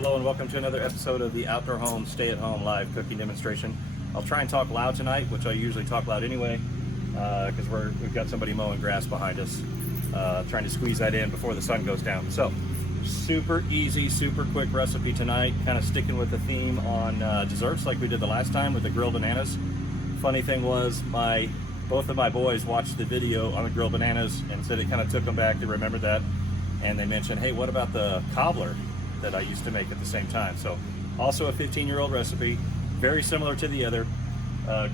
Hello and welcome to another episode of the Outdoor Home Stay at Home live cooking demonstration. I'll try and talk loud tonight, which I usually talk loud anyway, because we've got somebody mowing grass behind us, trying to squeeze that in before the sun goes down. So, super easy, super quick recipe tonight, kind of sticking with the theme on desserts like we did the last time with the grilled bananas. Funny thing was, both of my boys watched the video on the grilled bananas and said it kind of took them back. They remembered that, and they mentioned, hey, what about the cobbler that I used to make at the same time? So also a 15-year-old recipe, very similar to the other.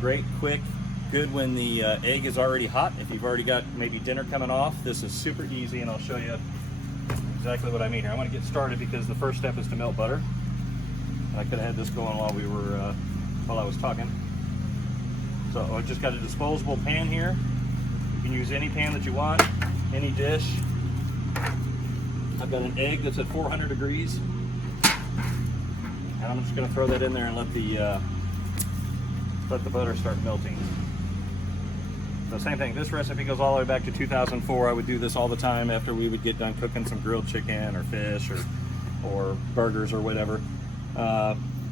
Great, quick, good when the egg is already hot. If you've already got maybe dinner coming off, this is super easy, and I'll show you exactly what I mean here. I want to get started because the first step is to melt butter. And I could have had this going while I was talking. So I just got a disposable pan here. You can use any pan that you want, any dish. I've got an egg that's at 400 degrees, and I'm just going to throw that in there and let the butter start melting. So same thing, this recipe goes all the way back to 2004. I would do this all the time after we would get done cooking some grilled chicken or fish or burgers or whatever.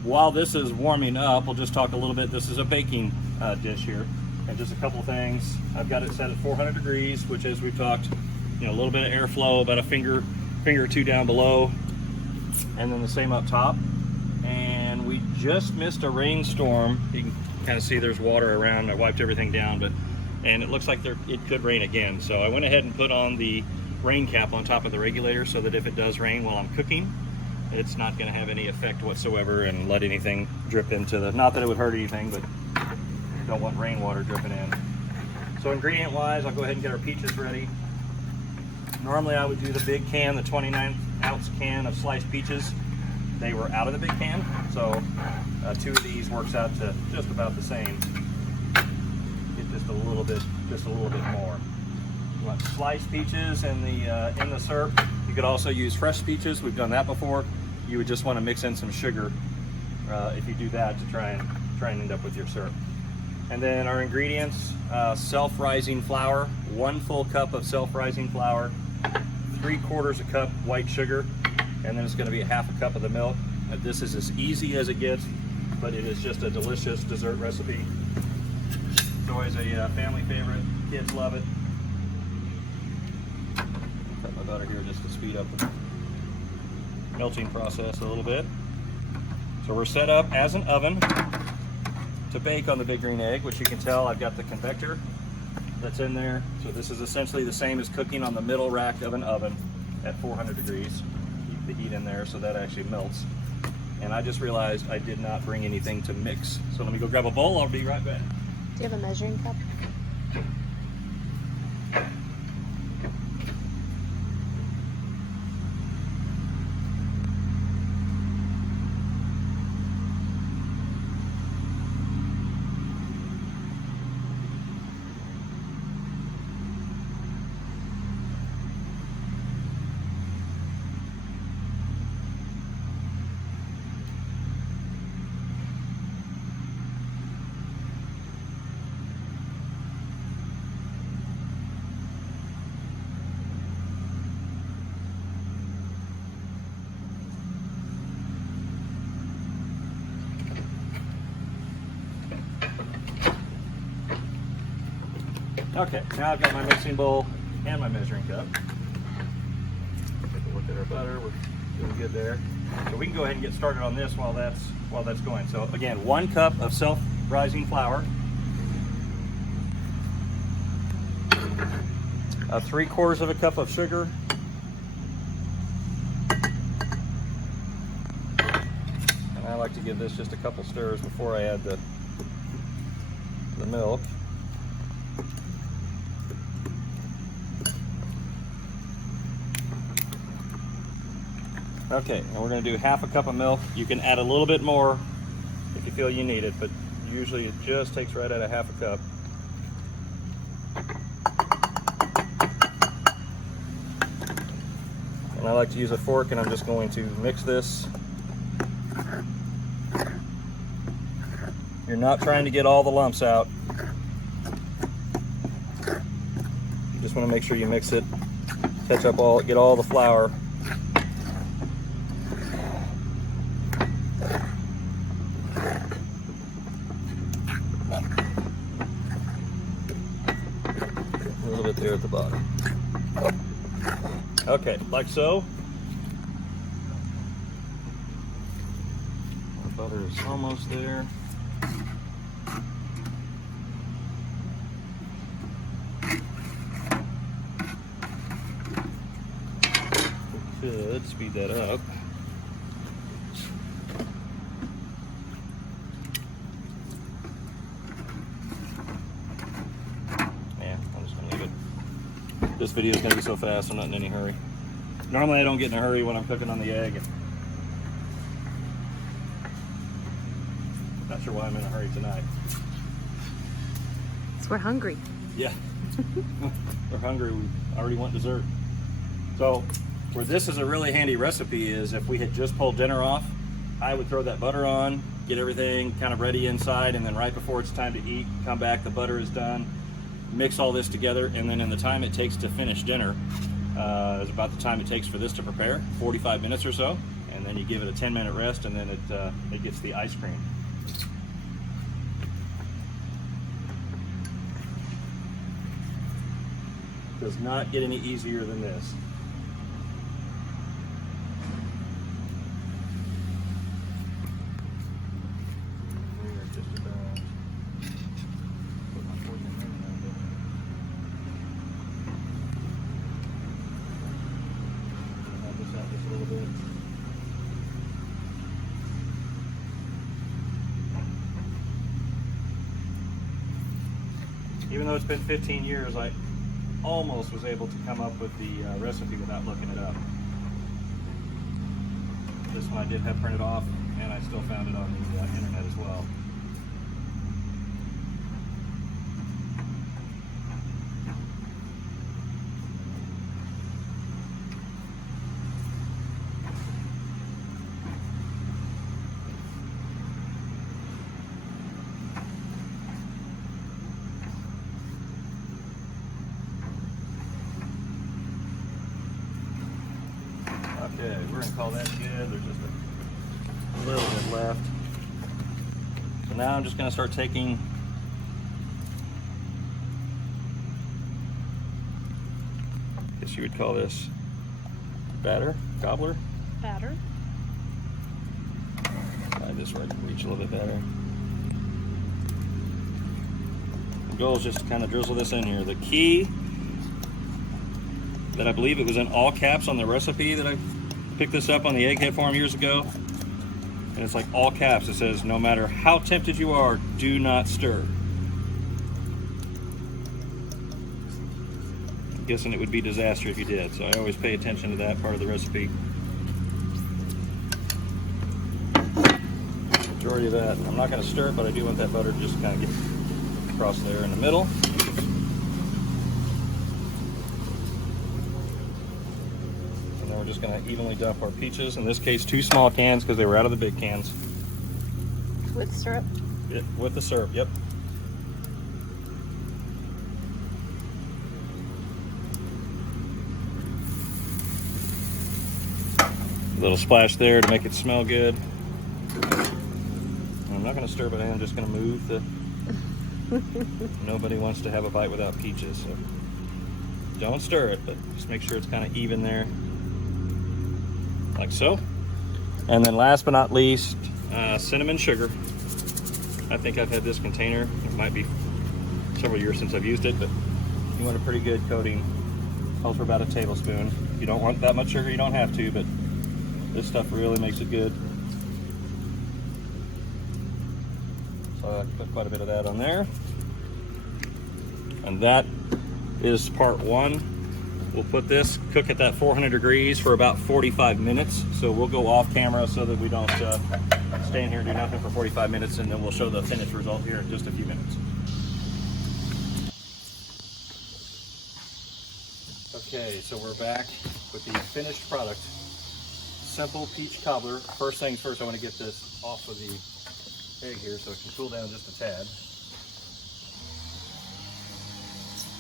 While this is warming up, we'll just talk a little bit. This is a baking dish here, and just a couple things. I've got it set at 400 degrees, which, as we've talked, a little bit of airflow, about a finger or two down below, and then the same up top. And we just missed a rainstorm. You can kind of see there's water around. I wiped everything down, and it looks like it could rain again. So I went ahead and put on the rain cap on top of the regulator so that if it does rain while I'm cooking, it's not going to have any effect whatsoever and let anything drip into not that it would hurt anything, but you don't want rainwater dripping in. So ingredient wise, I'll go ahead and get our peaches ready. Normally I would do the big can, the 29-ounce can of sliced peaches. They were out of the big can, so 2 of these works out to just about the same. Get just a little bit more. You want sliced peaches in the syrup. You could also use fresh peaches. We've done that before. You would just want to mix in some sugar if you do that to try and end up with your syrup. And then our ingredients: self-rising flour, 1 full cup of self-rising flour, 3/4 a cup white sugar, and then it's going to be a 1/2 cup of the milk. This is as easy as it gets, but it is just a delicious dessert recipe. It's always a family favorite. Kids love it. Cut my butter here just to speed up the melting process a little bit. So we're set up as an oven to bake on the big green egg, which you can tell I've got the convector that's in there. So this is essentially the same as cooking on the middle rack of an oven at 400 degrees. Keep the heat in there so that actually melts. And I just realized I did not bring anything to mix. So let me go grab a bowl. I'll be right back. Do you have a measuring cup? Okay, now I've got my mixing bowl and my measuring cup. Take a look at our butter. We're doing good there. So we can go ahead and get started on this while that's going. So again, 1 cup of self-rising flour, 3/4 of a cup of sugar, and I like to give this just a couple stirs before I add the milk. Okay, and we're going to do 1/2 cup of milk. You can add a little bit more if you feel you need it, but usually it just takes right at a 1/2 cup. And I like to use a fork, and I'm just going to mix this. You're not trying to get all the lumps out. You just want to make sure you mix it, get all the flour. right there at the bottom. Okay, like so. The butter is almost there. We could speed that up. This video is going to be so fast, I'm not in any hurry. Normally I don't get in a hurry when I'm cooking on the egg. Not sure why I'm in a hurry tonight. So we're hungry. Yeah, we're hungry. We already want dessert. So where this is a really handy recipe is if we had just pulled dinner off, I would throw that butter on, get everything kind of ready inside, and then right before it's time to eat, come back, the butter is done. Mix all this together, and then in the time it takes to finish dinner is about the time it takes for this to prepare, 45 minutes or so, and then you give it a 10-minute rest, and then it gets the ice cream. Does not get any easier than this. Even though it's been 15 years, I almost was able to come up with the recipe without looking it up. This one I did have printed off, and I still found it on the internet as well. Okay, we're going to call that good. There's just a little bit left. So now I'm just going to start taking I guess you would call this batter, cobbler. Batter. Try this where I can reach a little bit better. The goal is just to kind of drizzle this in here. The key that I believe it was in all caps on the recipe that I picked this up on the Egghead Farm years ago, and it's like all caps. It says, no matter how tempted you are, do not stir. I'm guessing it would be disaster if you did, so I always pay attention to that part of the recipe. Majority of that, I'm not going to stir it, but I do want that butter to just kind of get across there in the middle. We're just going to evenly dump our peaches. In this case, 2 small cans because they were out of the big cans. With syrup? Yeah, with the syrup, yep. A little splash there to make it smell good. And I'm not going to stir it in, I'm just going to move the... Nobody wants to have a bite without peaches, so don't stir it, but just make sure it's kind of even there. Like so. And then last but not least, cinnamon sugar. I think I've had this container. It might be several years since I've used it, but you want a pretty good coating. Calls for about a tablespoon. If you don't want that much sugar, you don't have to, but this stuff really makes it good. So I put quite a bit of that on there. And that is part 1. We'll put this, cook at that 400 degrees for about 45 minutes. So we'll go off camera so that we don't stay in here and do nothing for 45 minutes, and then we'll show the finished result here in just a few minutes. Okay, so we're back with the finished product. Simple peach cobbler. First things first, I want to get this off of the egg here so it can cool down just a tad.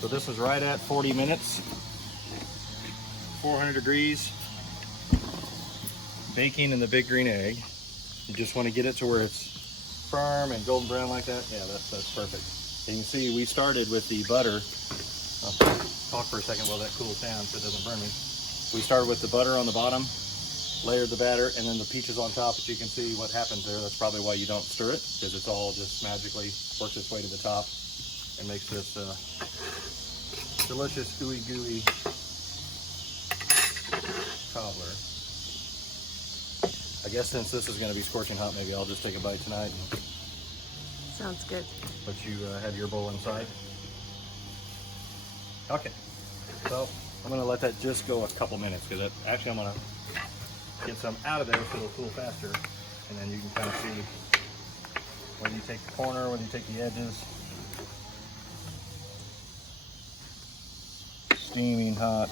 So this is right at 40 minutes. 400 degrees, baking in the big green egg. You just want to get it to where it's firm and golden brown like that. Yeah, that's perfect. And you can see we started with the butter. I'll talk for a second while that cools down so it doesn't burn me. We started with the butter on the bottom, layered the batter, and then the peaches on top. But you can see what happens there. That's probably why you don't stir it, because it's all just magically works its way to the top and makes this delicious gooey cobbler. I guess since this is going to be scorching hot, maybe I'll just take a bite tonight and Sounds good. let you have your bowl inside. Okay, so I'm going to let that just go a couple minutes, because actually I'm going to get some out of there so it'll cool faster, and then you can kind of see whether you take the corner, whether you take the edges. Steaming hot.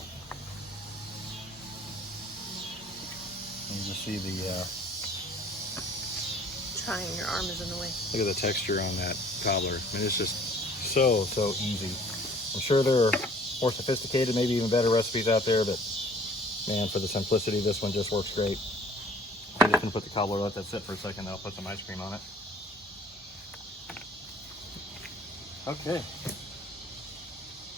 You just see the Trying, your arm is in the way. look at the texture on that cobbler. I mean, it's just so easy. I'm sure there are more sophisticated, maybe even better recipes out there, but man, for the simplicity, this one just works great. I'm just gonna put the cobbler, let that sit for a second, then I'll put some ice cream on it. Okay.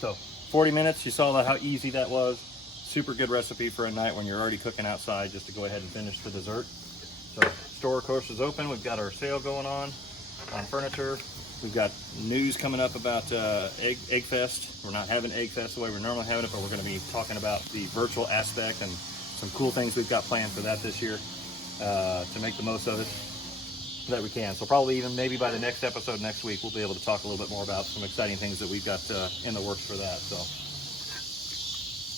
So 40 minutes, you saw how easy that was. Super good recipe for a night when you're already cooking outside, just to go ahead and finish the dessert. So store of course is open. We've got our sale going on furniture. We've got news coming up about Egg Fest. We're not having Egg Fest the way we're normally having it, but we're going to be talking about the virtual aspect and some cool things we've got planned for that this year to make the most of it that we can. So probably even maybe by the next episode next week, we'll be able to talk a little bit more about some exciting things that we've got in the works for that. So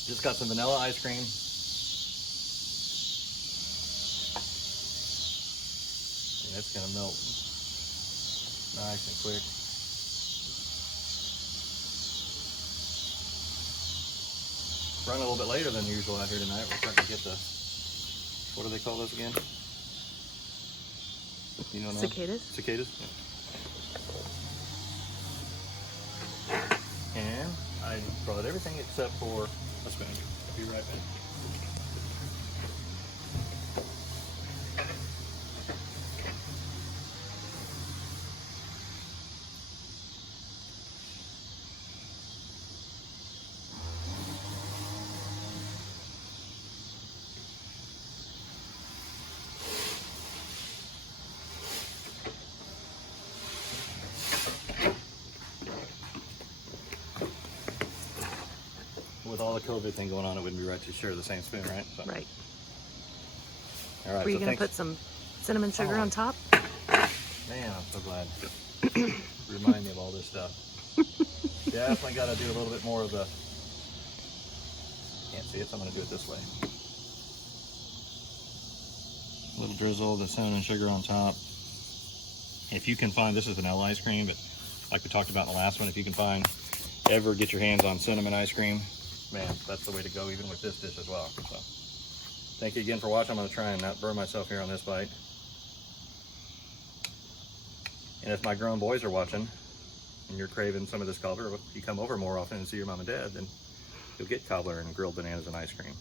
just got some vanilla ice cream. And it's gonna melt nice and quick. Running a little bit later than usual out here tonight. We're starting to get the, what do they call those again? You don't know? Cicadas? Cicadas? Yeah. And I brought everything except for a spoon. I'll be right back. With all the COVID thing going on, it wouldn't be right to share the same spoon, right? So, Right. all right. Were you so going to thanks. put some cinnamon sugar Oh. on top? Man, I'm so glad. Remind me of all this stuff. Definitely got to do a little bit more of the. Can't see it, so I'm going to do it this way. A little drizzle of the cinnamon sugar on top. If you can find, this is vanilla ice cream, but like we talked about in the last one, if you can find, ever get your hands on cinnamon ice cream, man, that's the way to go, even with this dish as well. So, thank you again for watching. I'm going to try and not burn myself here on this bite. And if my grown boys are watching and you're craving some of this cobbler, if you come over more often and see your mom and dad, then you'll get cobbler and grilled bananas and ice cream.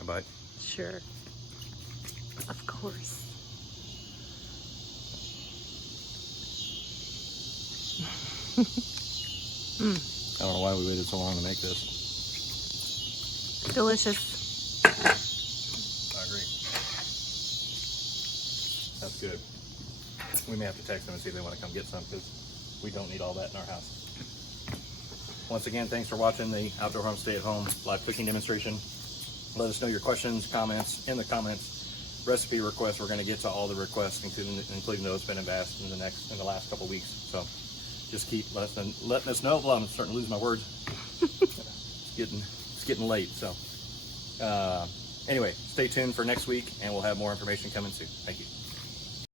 A bite? Sure. Of course. I don't know why we waited so long to make this. Delicious. I agree. That's good. We may have to text them and see if they want to come get some, because we don't need all that in our house. Once again, thanks for watching the Outdoor Home Stay at Home live cooking demonstration. Let us know your questions, comments in the comments. Recipe requests, we're going to get to all the requests, including those been asked in the last couple weeks. So just keep letting us know. Well, I'm starting to lose my words. It's getting late. So anyway, stay tuned for next week, and we'll have more information coming soon. Thank you.